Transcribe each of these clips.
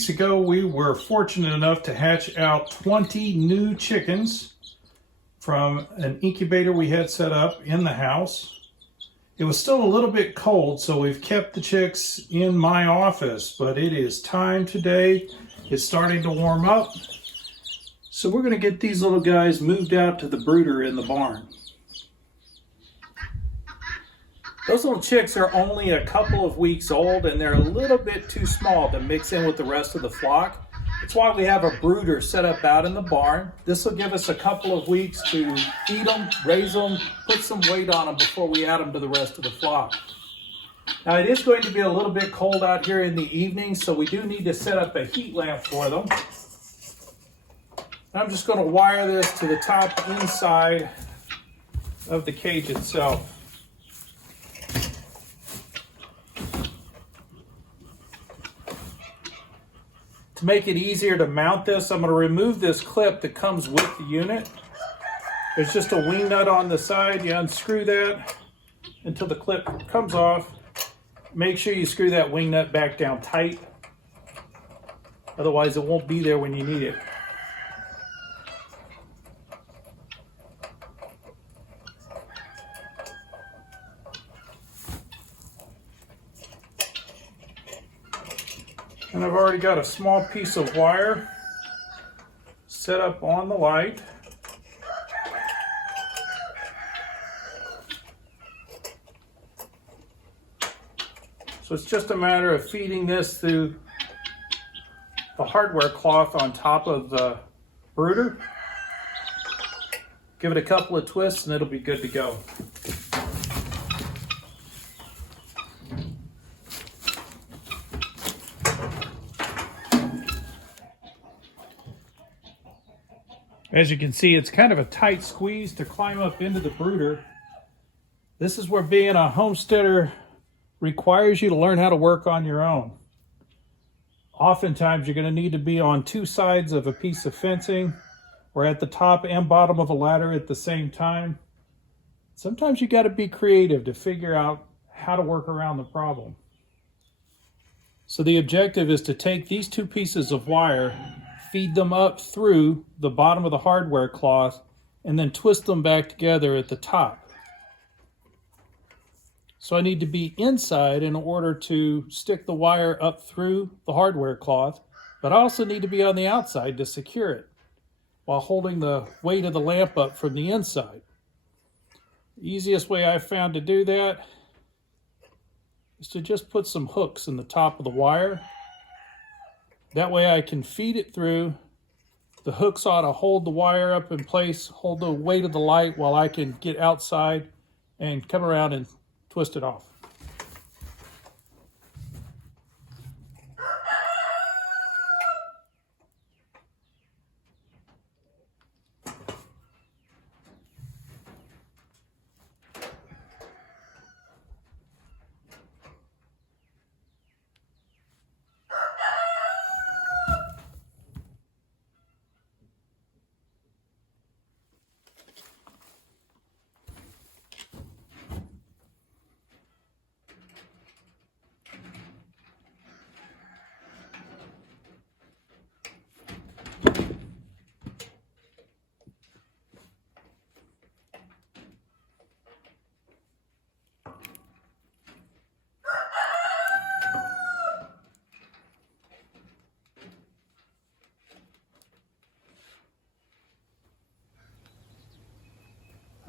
weeks ago, we were fortunate enough to hatch out 20 new chickens from an incubator we had set up in the house. It was still a little bit cold, so we've kept the chicks in my office, but it is time today. It's starting to warm up. So we're going to get these little guys moved out to the brooder in the barn. Those little chicks are only a couple of weeks old and they're a little bit too small to mix in with the rest of the flock. That's why we have a brooder set up out in the barn. This will give us a couple of weeks to feed them, raise them, put some weight on them before we add them to the rest of the flock. Now it is going to be a little bit cold out here in the evening, so we do need to set up a heat lamp for them. I'm just going to wire this to the top inside of the cage itself. To make it easier to mount this, I'm going to remove this clip that comes with the unit. There's just a wing nut on the side. You unscrew that until the clip comes off. Make sure you screw that wing nut back down tight. Otherwise it won't be there when you need it. And I've already got a small piece of wire set up on the light. So it's just a matter of feeding this through the hardware cloth on top of the brooder. Give it a couple of twists and it'll be good to go. As you can see, it's kind of a tight squeeze to climb up into the brooder. This is where being a homesteader requires you to learn how to work on your own. Oftentimes, you're going to need to be on two sides of a piece of fencing or at the top and bottom of a ladder at the same time. Sometimes you got to be creative to figure out how to work around the problem. So the objective is to take these two pieces of wire, feed them up through the bottom of the hardware cloth, and then twist them back together at the top. So I need to be inside in order to stick the wire up through the hardware cloth, but I also need to be on the outside to secure it while holding the weight of the lamp up from the inside. The easiest way I've found to do that is to just put some hooks in the top of the wire. That way I can feed it through. The hooks ought to hold the wire up in place, hold the weight of the light while I can get outside and come around and twist it off.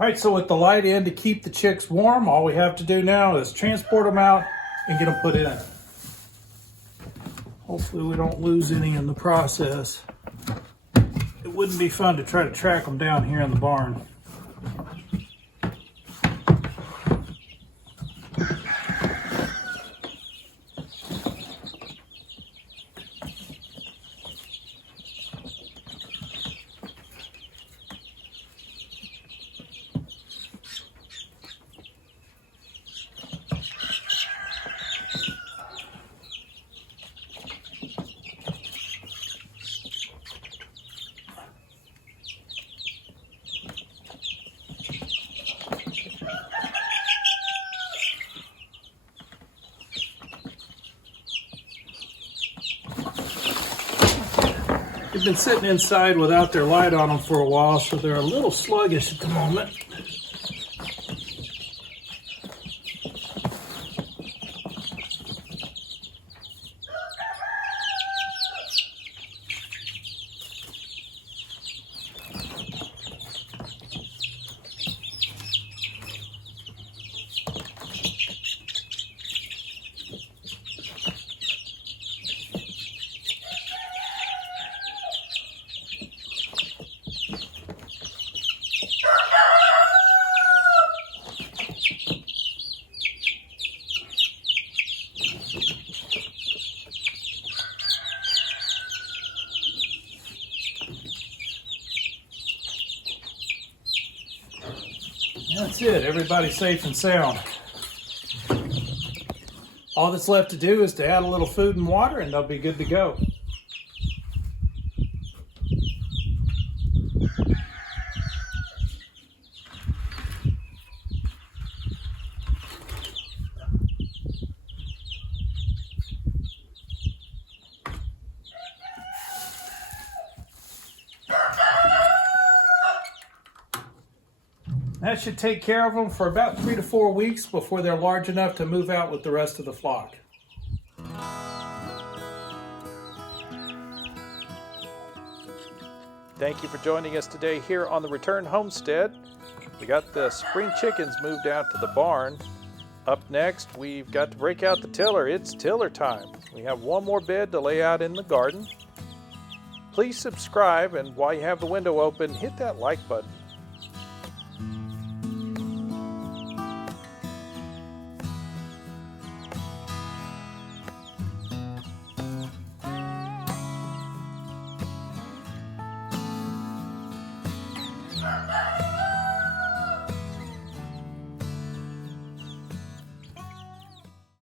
All right, so with the light in to keep the chicks warm, all we have to do now is transport them out and get them put in. Hopefully we don't lose any in the process. It wouldn't be fun to try to track them down here in the barn. They've been sitting inside without their light on them for a while, so they're a little sluggish at the moment. That's it. Everybody's safe and sound. All that's left to do is to add a little food and water and they'll be good to go. That should take care of them for about 3 to 4 weeks before they're large enough to move out with the rest of the flock. Thank you for joining us today here on the Return Homestead. We got the spring chickens moved out to the barn. Up next, we've got to break out the tiller. It's tiller time. We have one more bed to lay out in the garden. Please subscribe, and while you have the window open, hit that like button.